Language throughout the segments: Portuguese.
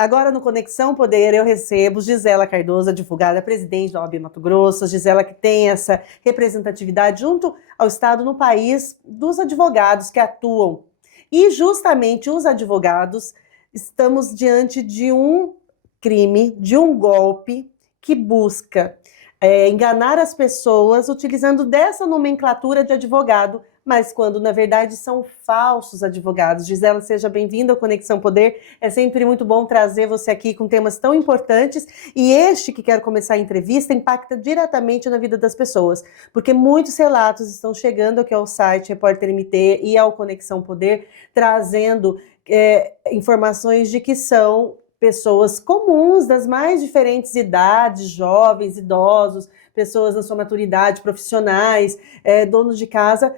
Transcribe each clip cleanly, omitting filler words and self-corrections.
Agora no Conexão Poder eu recebo Gisela Cardoso, advogada, presidente da OAB Mato Grosso. Gisela que tem essa representatividade junto ao Estado no país dos advogados que atuam. E justamente os advogados estamos diante de um crime, de um golpe que busca enganar as pessoas utilizando dessa nomenclatura de advogado, mas quando na verdade são falsos advogados. Gisela, seja bem-vinda ao Conexão Poder. É sempre muito bom trazer você aqui com temas tão importantes, e este que quero começar a entrevista impacta diretamente na vida das pessoas, porque muitos relatos estão chegando aqui ao site Repórter MT e ao Conexão Poder, trazendo informações de que são pessoas comuns, das mais diferentes idades, jovens, idosos, pessoas na sua maturidade, profissionais, donos de casa,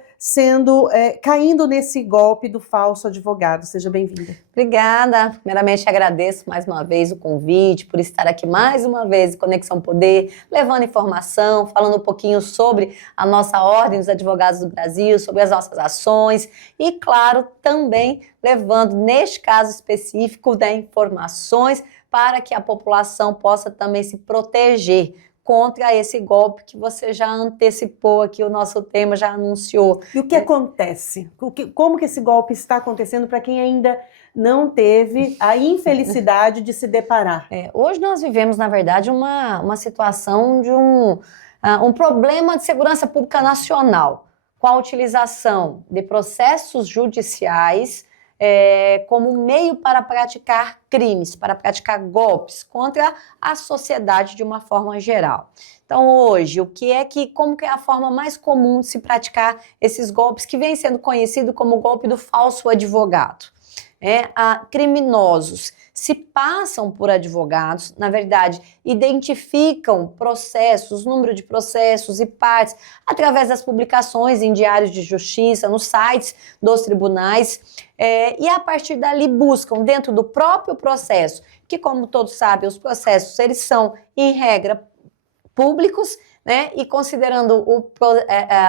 caindo nesse golpe do falso advogado. Seja bem-vinda. Obrigada. Primeiramente, agradeço mais uma vez o convite, por estar aqui mais uma vez em Conexão Poder, levando informação, falando um pouquinho sobre a nossa Ordem dos Advogados do Brasil, sobre as nossas ações e, claro, também levando, neste caso específico, informações para que a população possa também se proteger contra esse golpe que você já antecipou aqui, o nosso tema já anunciou. E o que acontece? Como que esse golpe está acontecendo para quem ainda não teve a infelicidade de se deparar? Hoje nós vivemos, na verdade, uma situação de um problema de segurança pública nacional, com a utilização de processos judiciais como meio para praticar crimes, para praticar golpes contra a sociedade de uma forma geral. Então hoje, como que é a forma mais comum de se praticar esses golpes que vem sendo conhecido como o golpe do falso advogado? Criminosos se passam por advogados, na verdade, identificam processos, número de processos e partes, através das publicações em diários de justiça, nos sites dos tribunais, e a partir dali buscam, dentro do próprio processo, que como todos sabem, os processos, eles são, em regra, públicos, né? E considerando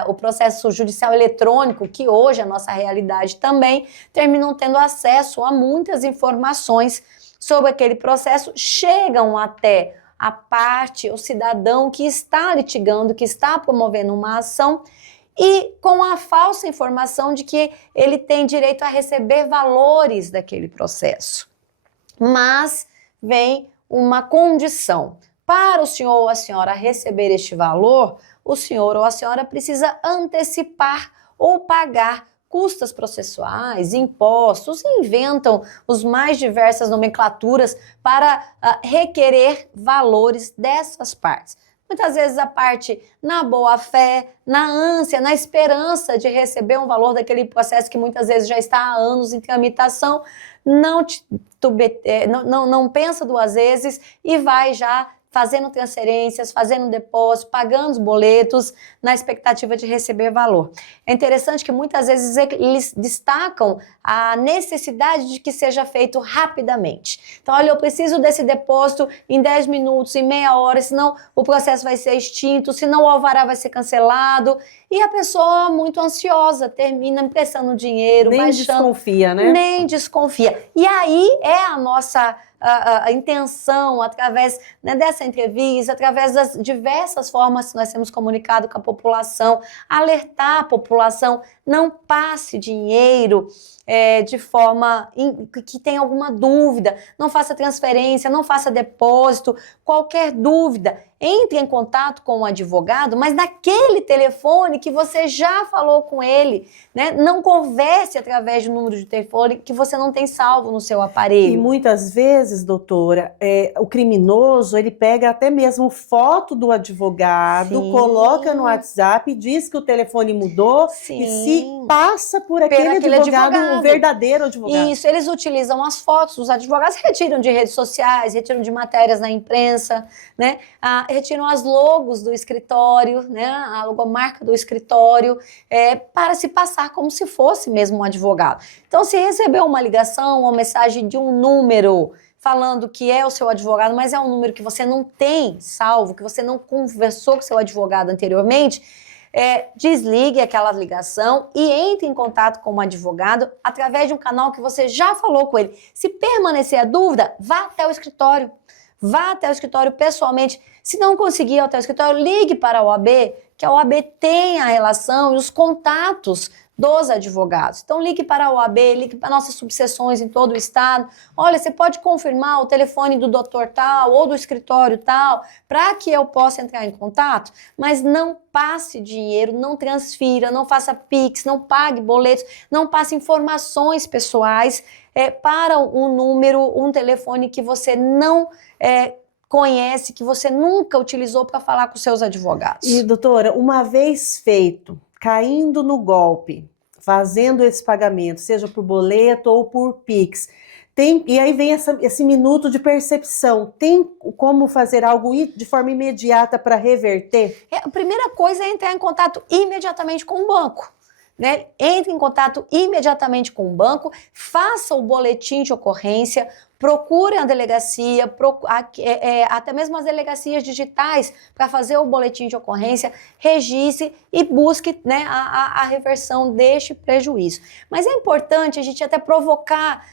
o processo judicial eletrônico, que hoje é a nossa realidade também, terminam tendo acesso a muitas informações sobre aquele processo, chegam até a parte, o cidadão que está litigando, que está promovendo uma ação, e com a falsa informação de que ele tem direito a receber valores daquele processo. Mas vem uma condição. Para o senhor ou a senhora receber este valor, o senhor ou a senhora precisa antecipar ou pagar custas processuais, impostos, inventam os mais diversas nomenclaturas para requerer valores dessas partes. Muitas vezes a parte na boa-fé, na ânsia, na esperança de receber um valor daquele processo que muitas vezes já está há anos em tramitação, não pensa duas vezes e vai já fazendo transferências, fazendo depósito, pagando os boletos, na expectativa de receber valor. É interessante que muitas vezes eles destacam a necessidade de que seja feito rapidamente. Então, olha, eu preciso desse depósito em 10 minutos, em meia hora, senão o processo vai ser extinto, senão o alvará vai ser cancelado. E a pessoa, muito ansiosa, termina emprestando dinheiro, nem desconfia, né? Nem desconfia. E aí é a nossa a intenção, através dessa entrevista, através das diversas formas que nós temos comunicado com a população, alertar a população, não passe dinheiro de forma que tenha alguma dúvida, não faça transferência, não faça depósito, qualquer dúvida, entre em contato com o advogado, mas naquele telefone que você já falou com ele, né? Não converse através do número de telefone que você não tem salvo no seu aparelho. E muitas vezes, doutora, o criminoso, ele pega até mesmo foto do advogado, Sim. Coloca no WhatsApp, diz que o telefone mudou. Sim. E se passa por aquele advogado, o verdadeiro advogado. Isso, eles utilizam as fotos dos advogados, retiram de redes sociais, retiram de matérias na imprensa, né? Retiram as logos do escritório, né? A logomarca do escritório, para se passar como se fosse mesmo um advogado. Então, se recebeu uma ligação, uma mensagem de um número falando que é o seu advogado, mas é um número que você não tem salvo, que você não conversou com seu advogado anteriormente, desligue aquela ligação e entre em contato com um advogado através de um canal que você já falou com ele. Se permanecer a dúvida, vá até o escritório. Vá até o escritório pessoalmente. Se não conseguir ir até o escritório, ligue para a OAB, que a OAB tem a relação e os contatos dos advogados. Então, ligue para a OAB, ligue para nossas subseções em todo o estado. Olha, você pode confirmar o telefone do doutor tal ou do escritório tal, para que eu possa entrar em contato, mas não passe dinheiro, não transfira, não faça Pix, não pague boletos, não passe informações pessoais para um número, um telefone que você não conhece, que você nunca utilizou para falar com seus advogados. E, doutora, uma vez feito, caindo no golpe, fazendo esse pagamento, seja por boleto ou por Pix, e aí vem esse minuto de percepção, tem como fazer algo de forma imediata para reverter? A primeira coisa é entrar em contato imediatamente com o banco. Né? Entre em contato imediatamente com o banco, faça o boletim de ocorrência, procure a delegacia, até mesmo as delegacias digitais para fazer o boletim de ocorrência, registre e busque, né, a reversão deste prejuízo. Mas é importante a gente até provocar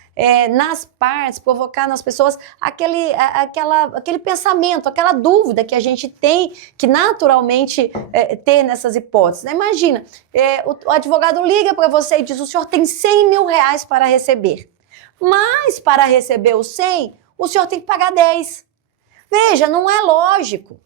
nas partes, provocar nas pessoas aquele pensamento, aquela dúvida que a gente tem que naturalmente ter nessas hipóteses. Né? Imagina, o advogado liga para você e diz: o senhor tem 100 mil reais para receber, mas para receber os 100, o senhor tem que pagar 10. Veja, não é lógico.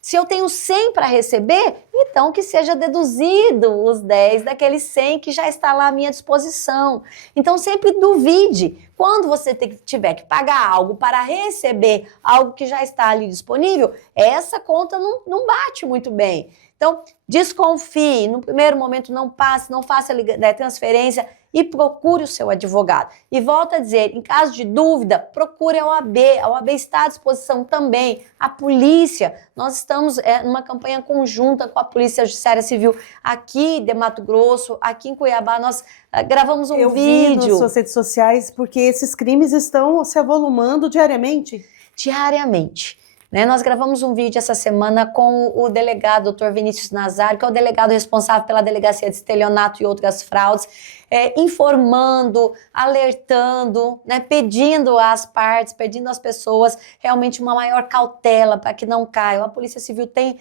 Se eu tenho 100 para receber, então que seja deduzido os 10 daqueles 100 que já está lá à minha disposição. Então sempre duvide. Quando você tiver que pagar algo para receber algo que já está ali disponível, essa conta não bate muito bem. Então, desconfie, no primeiro momento não faça transferência e procure o seu advogado. E volto a dizer, em caso de dúvida, procure a OAB está à disposição também, a polícia. Nós estamos numa campanha conjunta com a Polícia Judiciária Civil aqui de Mato Grosso, aqui em Cuiabá, nós gravamos um vídeo. Vi nas suas redes sociais, porque esses crimes estão se avolumando diariamente. Diariamente. Nós gravamos um vídeo essa semana com o delegado, Dr. Vinícius Nazário, que é o delegado responsável pela Delegacia de Estelionato e outras fraudes, informando, alertando, né, pedindo às partes, pedindo às pessoas realmente uma maior cautela para que não caiam. A Polícia Civil tem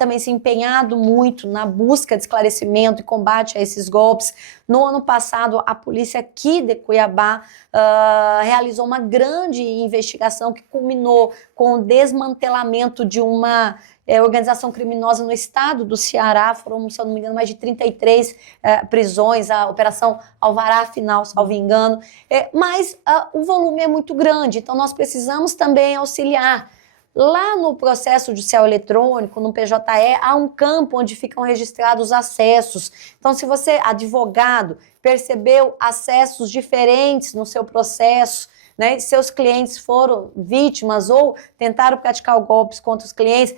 também se empenhado muito na busca de esclarecimento e combate a esses golpes. No ano passado, a polícia aqui de Cuiabá realizou uma grande investigação que culminou com o desmantelamento de uma organização criminosa no estado do Ceará. Foram, se eu não me engano, mais de 33 prisões, a Operação Alvará Final, salvo engano. Mas o volume é muito grande, então nós precisamos também auxiliar. Lá no processo judicial eletrônico, no PJE, há um campo onde ficam registrados os acessos. Então, se você, advogado, percebeu acessos diferentes no seu processo, né, seus clientes foram vítimas ou tentaram praticar golpes contra os clientes,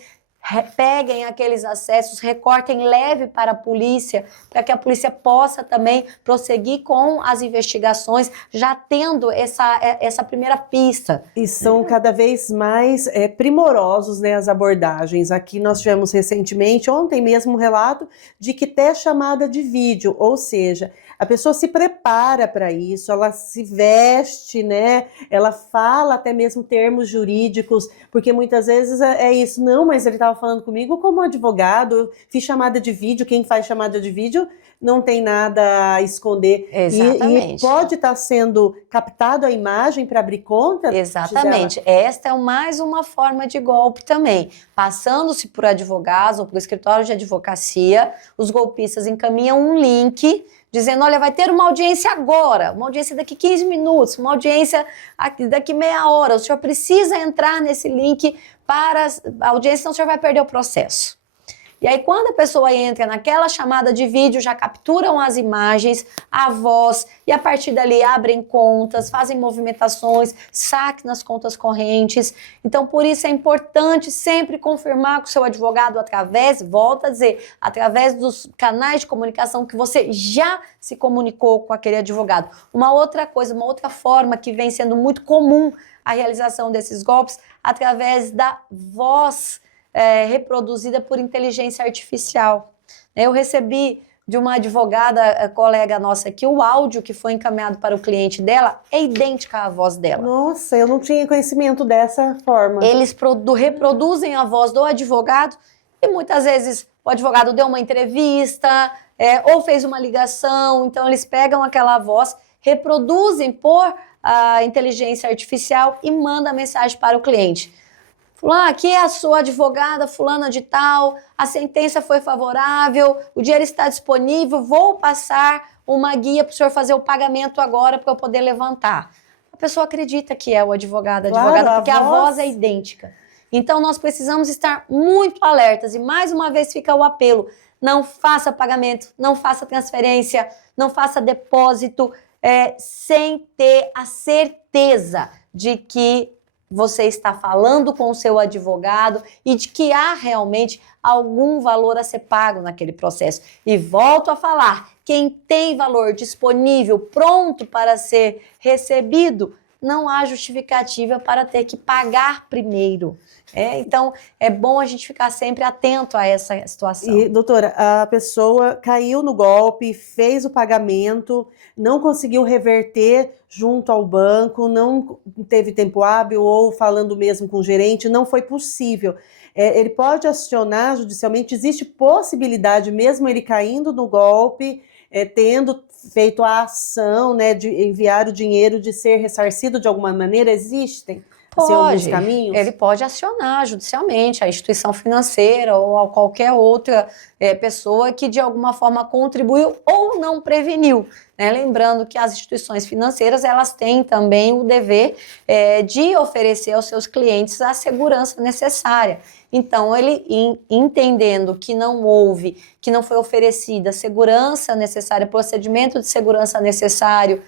peguem aqueles acessos, recortem, leve para a polícia, para que a polícia possa também prosseguir com as investigações, já tendo essa primeira pista. E são cada vez mais primorosos, né, as abordagens. Aqui nós tivemos recentemente, ontem mesmo, um relato de que até chamada de vídeo, ou seja, a pessoa se prepara para isso, ela se veste, né? Ela fala até mesmo termos jurídicos, porque muitas vezes é isso. Não, mas ele estava falando comigo como advogado, eu fiz chamada de vídeo, quem faz chamada de vídeo não tem nada a esconder. Exatamente. E pode estar sendo captado a imagem para abrir conta? Exatamente. Gisela? Esta é mais uma forma de golpe também. Passando-se por advogados ou por escritório de advocacia, os golpistas encaminham um link dizendo: olha, vai ter uma audiência agora, uma audiência daqui 15 minutos, uma audiência daqui meia hora. O senhor precisa entrar nesse link para a audiência, senão o senhor vai perder o processo. E aí, quando a pessoa entra naquela chamada de vídeo, já capturam as imagens, a voz, e a partir dali abrem contas, fazem movimentações, saque nas contas correntes. Então, por isso é importante sempre confirmar com o seu advogado volto a dizer, através dos canais de comunicação que você já se comunicou com aquele advogado. Uma outra coisa, uma outra forma que vem sendo muito comum a realização desses golpes, através da voz reproduzida por inteligência artificial. Eu recebi de uma advogada, colega nossa aqui, o áudio que foi encaminhado para o cliente dela é idêntica à voz dela. Nossa, eu não tinha conhecimento dessa forma. Eles reproduzem a voz do advogado e muitas vezes o advogado deu uma entrevista ou fez uma ligação, então eles pegam aquela voz, reproduzem por inteligência artificial e mandam a mensagem para o cliente. Fulano, aqui é a sua advogada, fulana de tal, a sentença foi favorável, o dinheiro está disponível, vou passar uma guia para o senhor fazer o pagamento agora para eu poder levantar. A pessoa acredita que é o advogado, Claro, porque a voz é idêntica. Então, nós precisamos estar muito alertas e, mais uma vez, fica o apelo, não faça pagamento, não faça transferência, não faça depósito, sem ter a certeza de que você está falando com o seu advogado e de que há realmente algum valor a ser pago naquele processo. E volto a falar, quem tem valor disponível, pronto para ser recebido, não há justificativa para ter que pagar primeiro. Então, é bom a gente ficar sempre atento a essa situação. E, doutora, a pessoa caiu no golpe, fez o pagamento, não conseguiu reverter junto ao banco, não teve tempo hábil ou falando mesmo com o gerente, não foi possível. Ele pode acionar judicialmente, existe possibilidade, mesmo ele caindo no golpe, tendo feito a ação, né, de enviar o dinheiro, de ser ressarcido de alguma maneira, existem? Pode, caminhos? Ele pode acionar judicialmente a instituição financeira ou a qualquer outra pessoa que de alguma forma contribuiu ou não preveniu. Né? Lembrando que as instituições financeiras elas têm também o dever de oferecer aos seus clientes a segurança necessária. Então, ele entendendo que não houve, que não foi oferecida segurança necessária, procedimento de segurança necessário,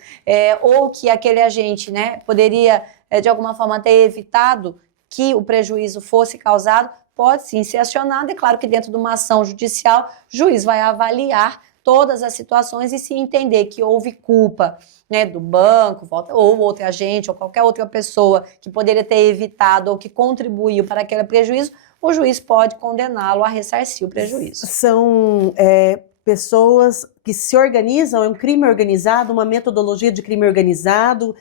ou que aquele agente, né, poderia de alguma forma ter evitado que o prejuízo fosse causado, pode sim ser acionado. É claro que dentro de uma ação judicial, o juiz vai avaliar todas as situações e se entender que houve culpa, né, do banco, ou outro agente, ou qualquer outra pessoa que poderia ter evitado ou que contribuiu para aquele prejuízo, o juiz pode condená-lo a ressarcir o prejuízo. São pessoas que se organizam, é um crime organizado, uma metodologia de crime organizado,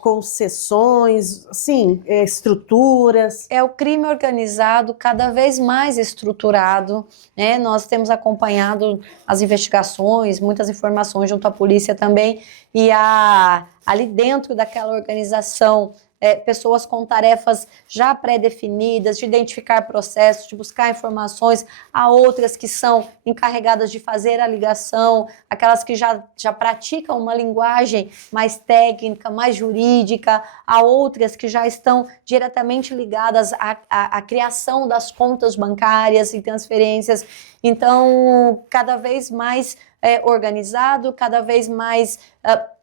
concessões, sim, estruturas. É o crime organizado cada vez mais estruturado, né? Nós temos acompanhado as investigações, muitas informações junto à polícia também, e ali dentro daquela organização, pessoas com tarefas já pré-definidas, de identificar processos, de buscar informações, há outras que são encarregadas de fazer a ligação, aquelas que já praticam uma linguagem mais técnica, mais jurídica, há outras que já estão diretamente ligadas à criação das contas bancárias e transferências. Então, cada vez mais organizado, cada vez mais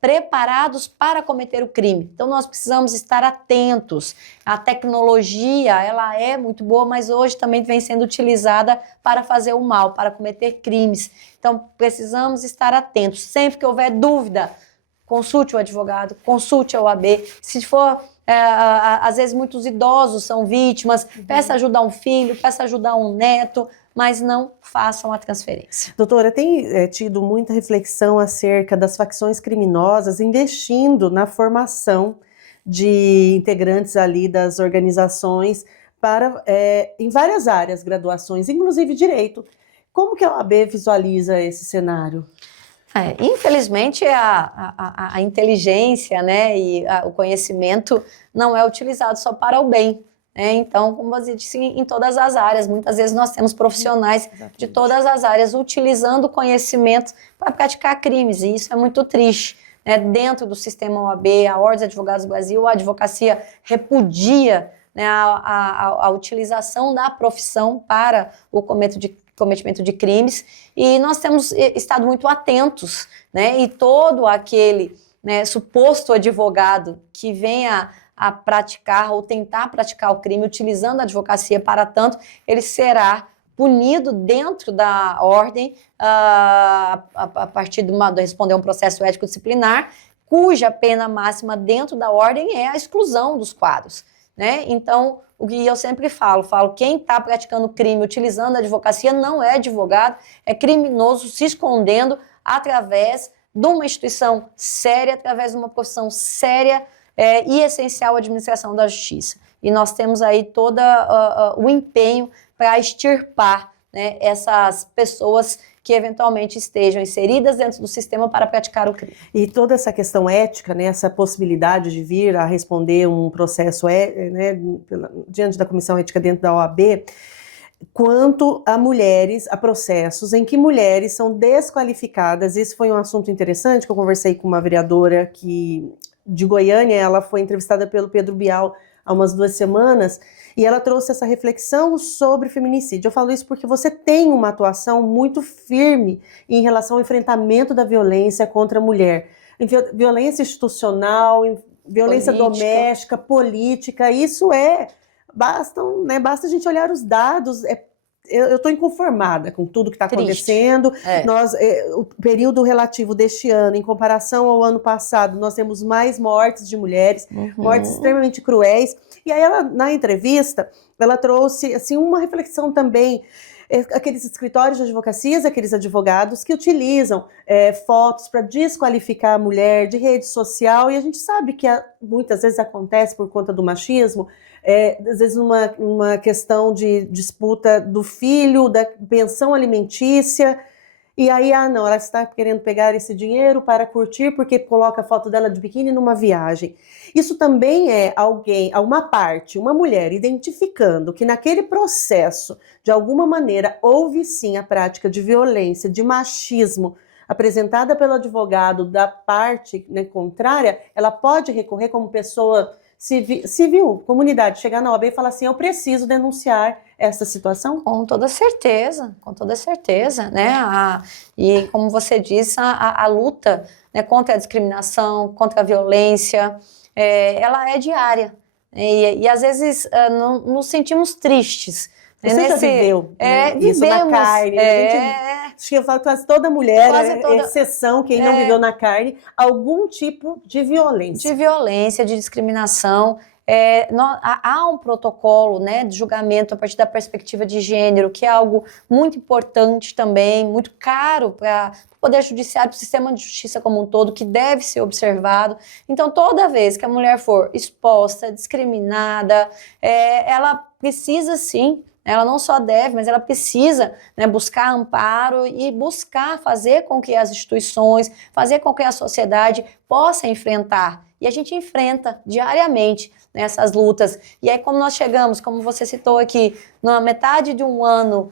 preparados para cometer o crime. Então, nós precisamos estar atentos. A tecnologia, ela é muito boa, mas hoje também vem sendo utilizada para fazer o mal, para cometer crimes. Então, precisamos estar atentos. Sempre que houver dúvida, consulte o advogado, consulte a OAB. Se for, às vezes, muitos idosos são vítimas, peça ajuda a um filho, peça ajuda a um neto, mas não façam a transferência. Doutora, tem tido muita reflexão acerca das facções criminosas investindo na formação de integrantes ali das organizações para, em várias áreas, graduações, inclusive direito. Como que a OAB visualiza esse cenário? Infelizmente, a inteligência, né, e o conhecimento não é utilizado só para o bem. Então, como você disse, em todas as áreas, muitas vezes nós temos profissionais de todas as áreas utilizando o conhecimento para praticar crimes, e isso é muito triste. Dentro do sistema OAB, a Ordem dos Advogados do Brasil, a advocacia repudia, né, a utilização da profissão para o cometimento de crimes, e nós temos estado muito atentos, né, e todo aquele, né, suposto advogado que venha a praticar ou tentar praticar o crime utilizando a advocacia para tanto, ele será punido dentro da ordem a partir de responder um processo ético disciplinar, cuja pena máxima dentro da ordem é a exclusão dos quadros. né? Então, o que eu sempre falo, quem está praticando crime utilizando a advocacia não é advogado, é criminoso se escondendo através de uma instituição séria, através de uma profissão séria e essencial à administração da justiça. E nós temos aí todo o empenho para extirpar, né, essas pessoas que eventualmente estejam inseridas dentro do sistema para praticar o crime. E toda essa questão ética, né, essa possibilidade de vir a responder um processo né, diante da Comissão Ética dentro da OAB, quanto a mulheres, a processos em que mulheres são desqualificadas. Esse foi um assunto interessante que eu conversei com uma vereadora de Goiânia, ela foi entrevistada pelo Pedro Bial há umas 2 semanas, e ela trouxe essa reflexão sobre feminicídio. Eu falo isso porque você tem uma atuação muito firme em relação ao enfrentamento da violência contra a mulher. Violência institucional, violência doméstica, política, isso basta a gente olhar os dados. Eu estou inconformada com tudo que está acontecendo. O período relativo deste ano, em comparação ao ano passado, nós temos mais mortes de mulheres, mortes extremamente cruéis. E aí, na entrevista, ela trouxe assim, uma reflexão também. Aqueles escritórios de advocacias, aqueles advogados que utilizam fotos para desqualificar a mulher de rede social, e a gente sabe que muitas vezes acontece por conta do machismo, às vezes uma questão de disputa do filho, da pensão alimentícia, e aí, não, ela está querendo pegar esse dinheiro para curtir porque coloca a foto dela de biquíni numa viagem. Isso também é uma mulher identificando que naquele processo, de alguma maneira, houve sim a prática de violência, de machismo, apresentada pelo advogado da parte, né, contrária, ela pode recorrer como pessoa civil, comunidade, chegar na OAB e falar assim, eu preciso denunciar essa situação? Com toda certeza, né? E como você disse, a luta, né, contra a discriminação, contra a violência, ela é diária. E às vezes nos sentimos tristes. Você já viveu isso na carne. Acho que eu falo que quase toda mulher, exceção quem não viveu na carne, algum tipo de violência. De violência, de discriminação. Há um protocolo, né, de julgamento a partir da perspectiva de gênero, que é algo muito importante também, muito caro para o Poder Judiciário, para o sistema de justiça como um todo, que deve ser observado. Então, toda vez que a mulher for exposta, discriminada, ela precisa sim, ela não só deve, mas ela precisa, né, buscar amparo e buscar fazer com que as instituições, fazer com que a sociedade possa enfrentar. E a gente enfrenta diariamente, né, essas lutas. E aí, como nós chegamos, como você citou aqui, na metade de um ano,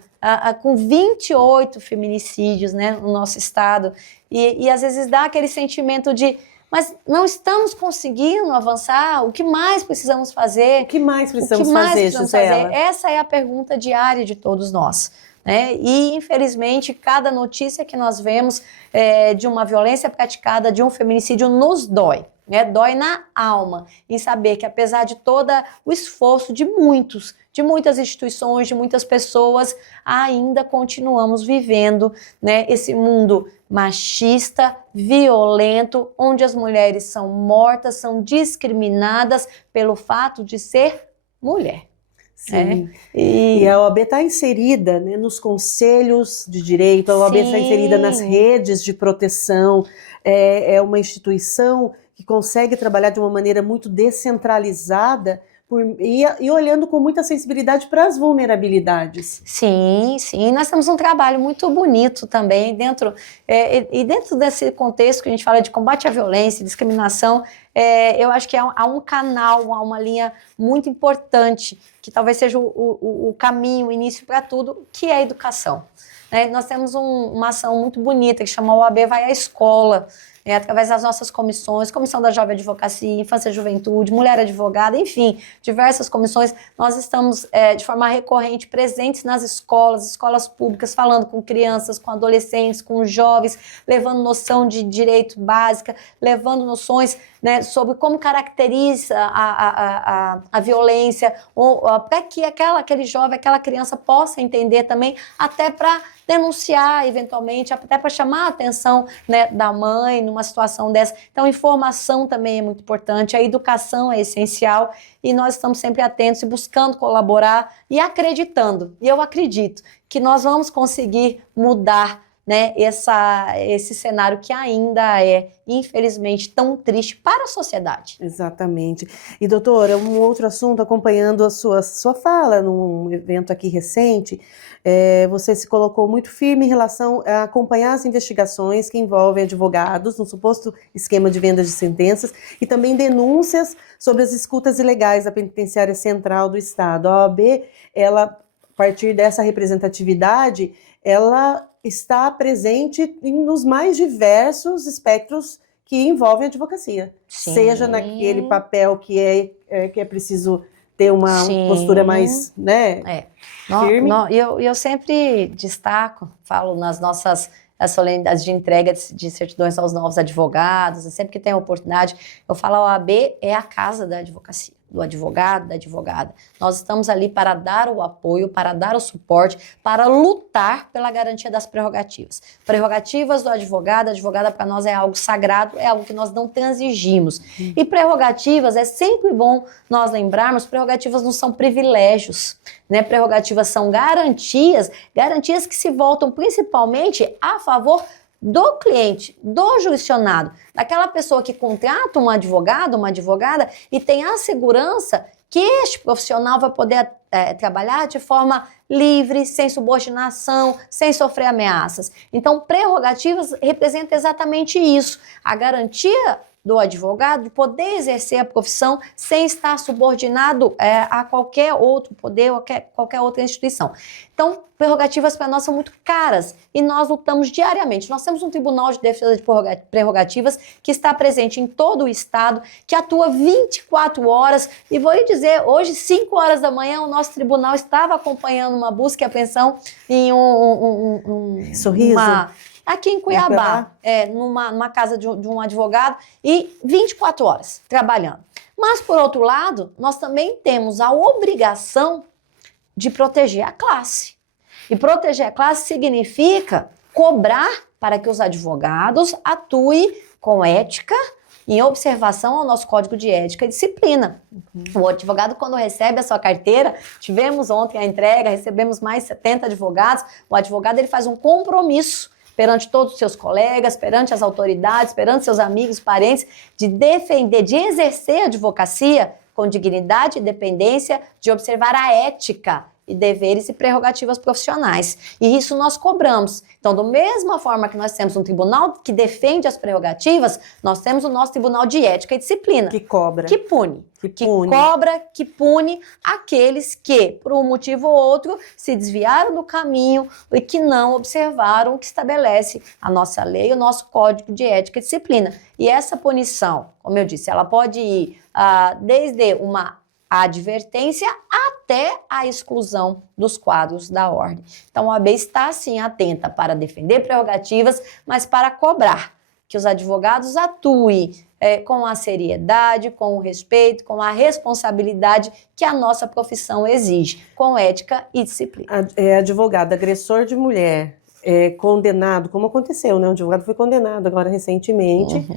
com 28 feminicídios, né, no nosso estado, e às vezes dá aquele sentimento de mas não estamos conseguindo avançar, o que mais precisamos fazer? O que mais precisamos fazer, Gisela? Essa é a pergunta diária de todos nós, né? E, infelizmente, cada notícia que nós vemos de uma violência praticada, de um feminicídio, nos dói. Né? Dói na alma em saber que, apesar de todo o esforço de muitas instituições, de muitas pessoas, ainda continuamos vivendo, né, esse mundo machista, violento, onde as mulheres são mortas, são discriminadas pelo fato de ser mulher. Sim. E a OAB está inserida, né, nos conselhos de direito, a OAB está inserida nas redes de proteção, é uma instituição que consegue trabalhar de uma maneira muito descentralizada e olhando com muita sensibilidade para as vulnerabilidades. Sim, nós temos um trabalho muito bonito também dentro desse contexto que a gente fala de combate à violência e discriminação, eu acho que há um canal, há uma linha muito importante, que talvez seja o caminho, o início para tudo, que é a educação. Nós temos uma ação muito bonita que chama OAB Vai à Escola, através das nossas comissões, Comissão da Jovem Advocacia, Infância e Juventude, Mulher Advogada, enfim, diversas comissões. Nós estamos, de forma recorrente, presentes nas escolas públicas, falando com crianças, com adolescentes, com jovens, levando noção de direito básica, levando noções né, sobre como caracteriza a violência, para que aquele jovem, aquela criança possa entender também, até para denunciar eventualmente, até para chamar a atenção, né, da mãe numa situação dessa. Então, informação também é muito importante, a educação é essencial e nós estamos sempre atentos e buscando colaborar e acreditando. E eu acredito que nós vamos conseguir mudar, né, esse cenário que ainda é, infelizmente, tão triste para a sociedade. Exatamente. E, doutora, um outro assunto, acompanhando a sua fala num evento aqui recente, você se colocou muito firme em relação a acompanhar as investigações que envolvem advogados no suposto esquema de venda de sentenças e também denúncias sobre as escutas ilegais da Penitenciária Central do Estado. A OAB, ela, a partir dessa representatividade, ela está presente nos mais diversos espectros que envolvem a advocacia. Sim. Seja naquele papel que é preciso ter uma postura mais, né, firme. Eu sempre destaco, falo nas nossas solenidades de entrega de certidões aos novos advogados, sempre que tem a oportunidade, eu falo, a OAB é a casa da advocacia, do advogado, da advogada. Nós estamos ali para dar o apoio, para dar o suporte, para lutar pela garantia das prerrogativas. Prerrogativas do advogado, a advogada para nós é algo sagrado, é algo que nós não transigimos. E prerrogativas, é sempre bom nós lembrarmos, prerrogativas não são privilégios, né? Prerrogativas são garantias que se voltam principalmente a favor do cliente, do jurisdicionado, daquela pessoa que contrata um advogado, uma advogada e tem a segurança que este profissional vai poder trabalhar de forma livre, sem subordinação, sem sofrer ameaças. Então, prerrogativas representa exatamente isso, a garantia do advogado de poder exercer a profissão sem estar subordinado a qualquer outro poder ou qualquer outra instituição. Então, prerrogativas para nós são muito caras e nós lutamos diariamente. Nós temos um Tribunal de Defesa de Prerrogativas que está presente em todo o estado, que atua 24 horas e vou lhe dizer, hoje, 5 horas da manhã, o nosso tribunal estava acompanhando uma busca e apreensão em Sorriso. Aqui em Cuiabá, numa casa de um advogado, e 24 horas trabalhando. Mas, por outro lado, nós também temos a obrigação de proteger a classe. E proteger a classe significa cobrar para que os advogados atuem com ética, em observação ao nosso Código de Ética e Disciplina. O advogado, quando recebe a sua carteira, tivemos ontem a entrega, recebemos mais 70 advogados, o advogado ele faz um compromisso perante todos os seus colegas, perante as autoridades, perante seus amigos, parentes, de defender, de exercer a advocacia com dignidade e independência, de observar a ética e deveres e prerrogativas profissionais. E isso nós cobramos. Então, da mesma forma que nós temos um tribunal que defende as prerrogativas, nós temos o nosso Tribunal de Ética e Disciplina. Que cobra. Que pune. Que cobra, que pune aqueles que, por um motivo ou outro, se desviaram do caminho e que não observaram o que estabelece a nossa lei, o nosso Código de Ética e Disciplina. E essa punição, como eu disse, ela pode ir desde uma advertência até a exclusão dos quadros da ordem. Então, a OAB está, sim, atenta para defender prerrogativas, mas para cobrar que os advogados atuem com a seriedade, com o respeito, com a responsabilidade que a nossa profissão exige, com ética e disciplina. Advogado, agressor de mulher, condenado, como aconteceu, né? O advogado foi condenado agora recentemente.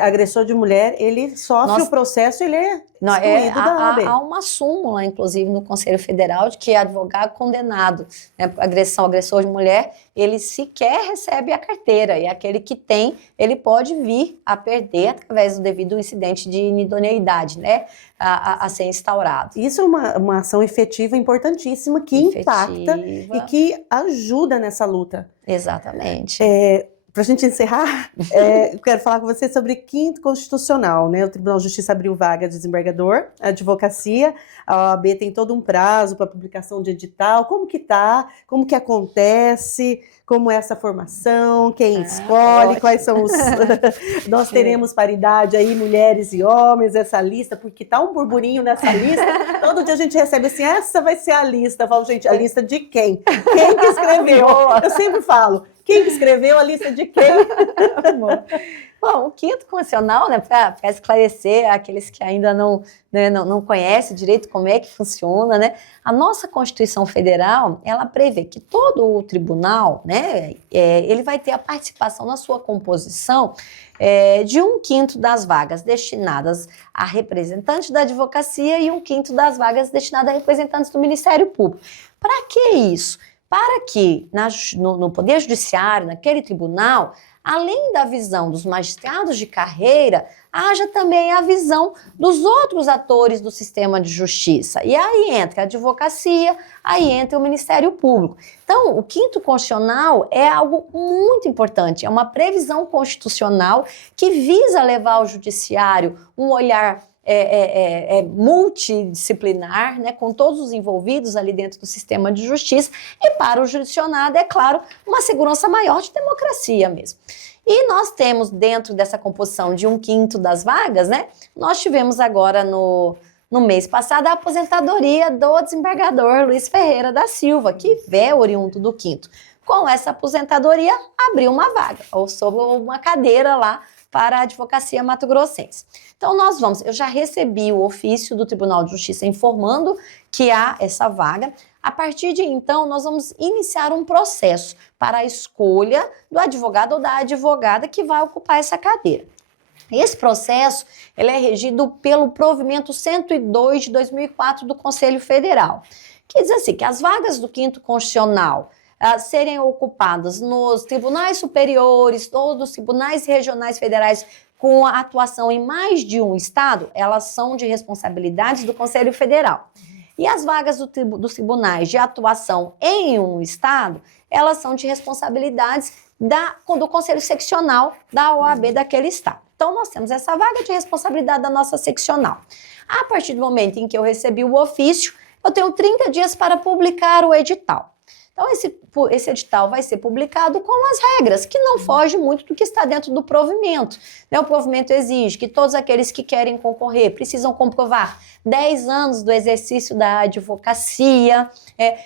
Agressor de mulher, ele sofre o processo, ele é excluído da OAB. Há uma súmula, inclusive, no Conselho Federal, de que advogado condenado, né, agressor de mulher, ele sequer recebe a carteira, e aquele que tem, ele pode vir a perder através do devido incidente de inidoneidade, né, a ser instaurado. Isso é uma ação efetiva importantíssima que impacta e que ajuda nessa luta. Exatamente. Para a gente encerrar, eu quero falar com você sobre quinto constitucional, né? O Tribunal de Justiça abriu vaga de desembargador, a advocacia, a OAB tem todo um prazo para publicação de edital. Como que tá? Como que acontece? Como é essa formação? Quem escolhe? Ótimo. Quais são os... Nós teremos paridade aí, mulheres e homens, essa lista, porque tá um burburinho nessa lista. Todo dia a gente recebe assim, essa vai ser a lista. Eu falo, gente, a lista de quem? Quem que escreveu? Eu sempre falo, Quem que escreveu a lista de quem? Bom, o quinto constitucional, né, para esclarecer aqueles que ainda não, né, não conhecem direito como é que funciona, né, a nossa Constituição Federal, ela prevê que todo o tribunal, né, ele vai ter a participação na sua composição de 1/5 das vagas destinadas a representantes da advocacia e 1/5 das vagas destinadas a representantes do Ministério Público. Para que isso? Para que no Poder Judiciário, naquele tribunal, além da visão dos magistrados de carreira, haja também a visão dos outros atores do sistema de justiça. E aí entra a advocacia, aí entra o Ministério Público. Então, o quinto constitucional é algo muito importante, é uma previsão constitucional que visa levar ao judiciário um olhar multidisciplinar, né, com todos os envolvidos ali dentro do sistema de justiça, e para o judicionado, é claro, uma segurança maior de democracia mesmo. E nós temos dentro dessa composição de 1/5 das vagas, né, nós tivemos agora no mês passado a aposentadoria do desembargador Luiz Ferreira da Silva, que é oriundo do quinto. Com essa aposentadoria, abriu uma vaga, ou sobrou uma cadeira lá para a advocacia mato-grossense. Então, eu já recebi o ofício do Tribunal de Justiça informando que há essa vaga. A partir de então, nós vamos iniciar um processo para a escolha do advogado ou da advogada que vai ocupar essa cadeira. Esse processo ele é regido pelo provimento 102 de 2004 do Conselho Federal, que diz assim, que as vagas do quinto constitucional serem ocupadas nos tribunais superiores ou dos tribunais regionais federais com a atuação em mais de um estado, elas são de responsabilidade do Conselho Federal. E as vagas dos tribunais de atuação em um estado, elas são de responsabilidades do Conselho Seccional da OAB daquele estado. Então, nós temos essa vaga de responsabilidade da nossa seccional. A partir do momento em que eu recebi o ofício, eu tenho 30 dias para publicar o edital. Então, esse edital vai ser publicado com as regras, que não foge muito do que está dentro do provimento. O provimento exige que todos aqueles que querem concorrer precisam comprovar 10 anos do exercício da advocacia,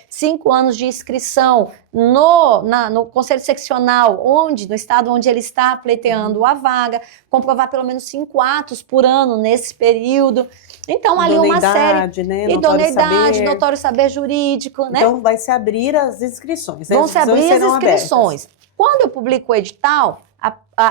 5 anos de inscrição no Conselho Seccional, no estado onde ele está pleiteando a vaga, comprovar pelo menos 5 atos por ano nesse período. Então, ali uma série... Né? Idoneidade, notório saber jurídico, né? Então, vai se abrir as inscrições. Vão se abrir as inscrições. Abertas. Quando eu publico o edital,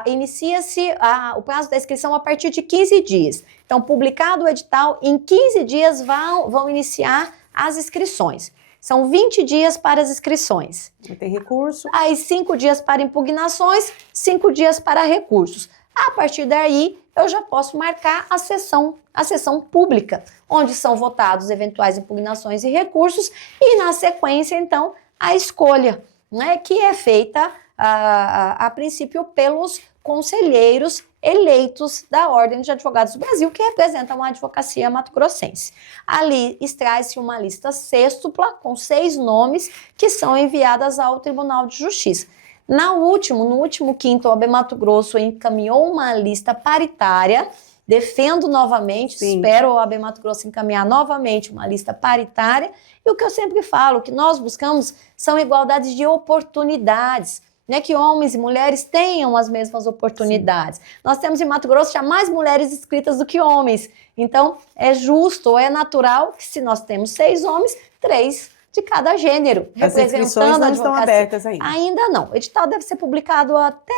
inicia-se o prazo da inscrição a partir de 15 dias. Então, publicado o edital, em 15 dias vão iniciar as inscrições. São 20 dias para as inscrições. Tem recurso. Aí, 5 dias para impugnações, 5 dias para recursos. A partir daí, eu já posso marcar a sessão pública, onde são votados eventuais impugnações e recursos, e na sequência, então, a escolha, né, que é feita, a princípio, pelos conselheiros eleitos da Ordem de Advogados do Brasil, que representam a advocacia mato-grossense. Ali extrai-se uma lista sextupla, com 6 nomes, que são enviadas ao Tribunal de Justiça. No último quinto, o OAB Mato Grosso encaminhou uma lista paritária, defendo novamente, espero o OAB Mato Grosso encaminhar novamente uma lista paritária, e o que eu sempre falo, o que nós buscamos são igualdades de oportunidades, né, que homens e mulheres tenham as mesmas oportunidades. Sim. Nós temos em Mato Grosso já mais mulheres inscritas do que homens, então é justo, é natural que se nós temos 6 homens, 3 de cada gênero, as inscrições não estão abertas ainda. Ainda não. O edital deve ser publicado até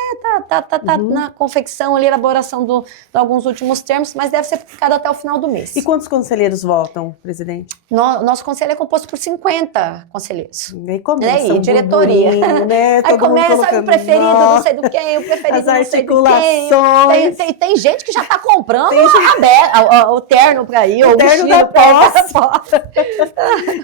na confecção, ali, elaboração de alguns últimos termos, mas deve ser publicado até o final do mês. E quantos conselheiros votam, presidente? Nosso conselho é composto por 50 conselheiros. E começa diretoria. Né? Aí começa o preferido, não sei do quem, o preferido, não sei do quem. Tem gente que já está comprando o terno para ir, o terno da posse.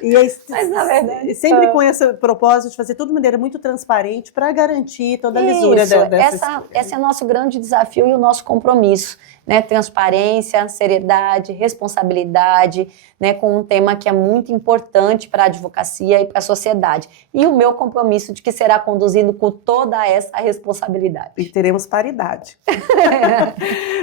E aí, mas, na verdade, sempre com esse propósito de fazer tudo de maneira muito transparente para garantir toda a lisura dessa. Esse é o nosso grande desafio e o nosso compromisso. né, transparência, seriedade, responsabilidade, né, com um tema que é muito importante para a advocacia e para a sociedade. E o meu compromisso de que será conduzido com toda essa responsabilidade. E teremos paridade.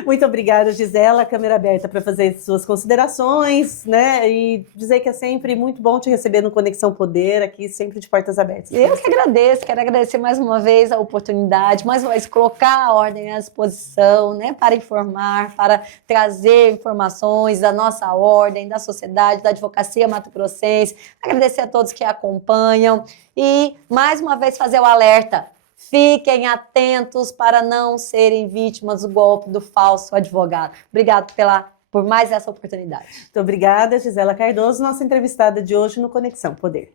Muito obrigada, Gisela. Câmera aberta para fazer suas considerações, né? E dizer que é sempre muito bom te receber no Conexão Poder, aqui sempre de portas abertas. Eu que agradeço, quero agradecer mais uma vez a oportunidade, mais uma vez colocar a ordem à disposição, né, para informar, para trazer informações da nossa ordem, da sociedade, da advocacia mato-grossense. Agradecer a todos que acompanham e, mais uma vez, fazer o alerta. Fiquem atentos para não serem vítimas do golpe do falso advogado. Obrigado por mais essa oportunidade. Muito obrigada, Gisela Cardoso, nossa entrevistada de hoje no Conexão Poder.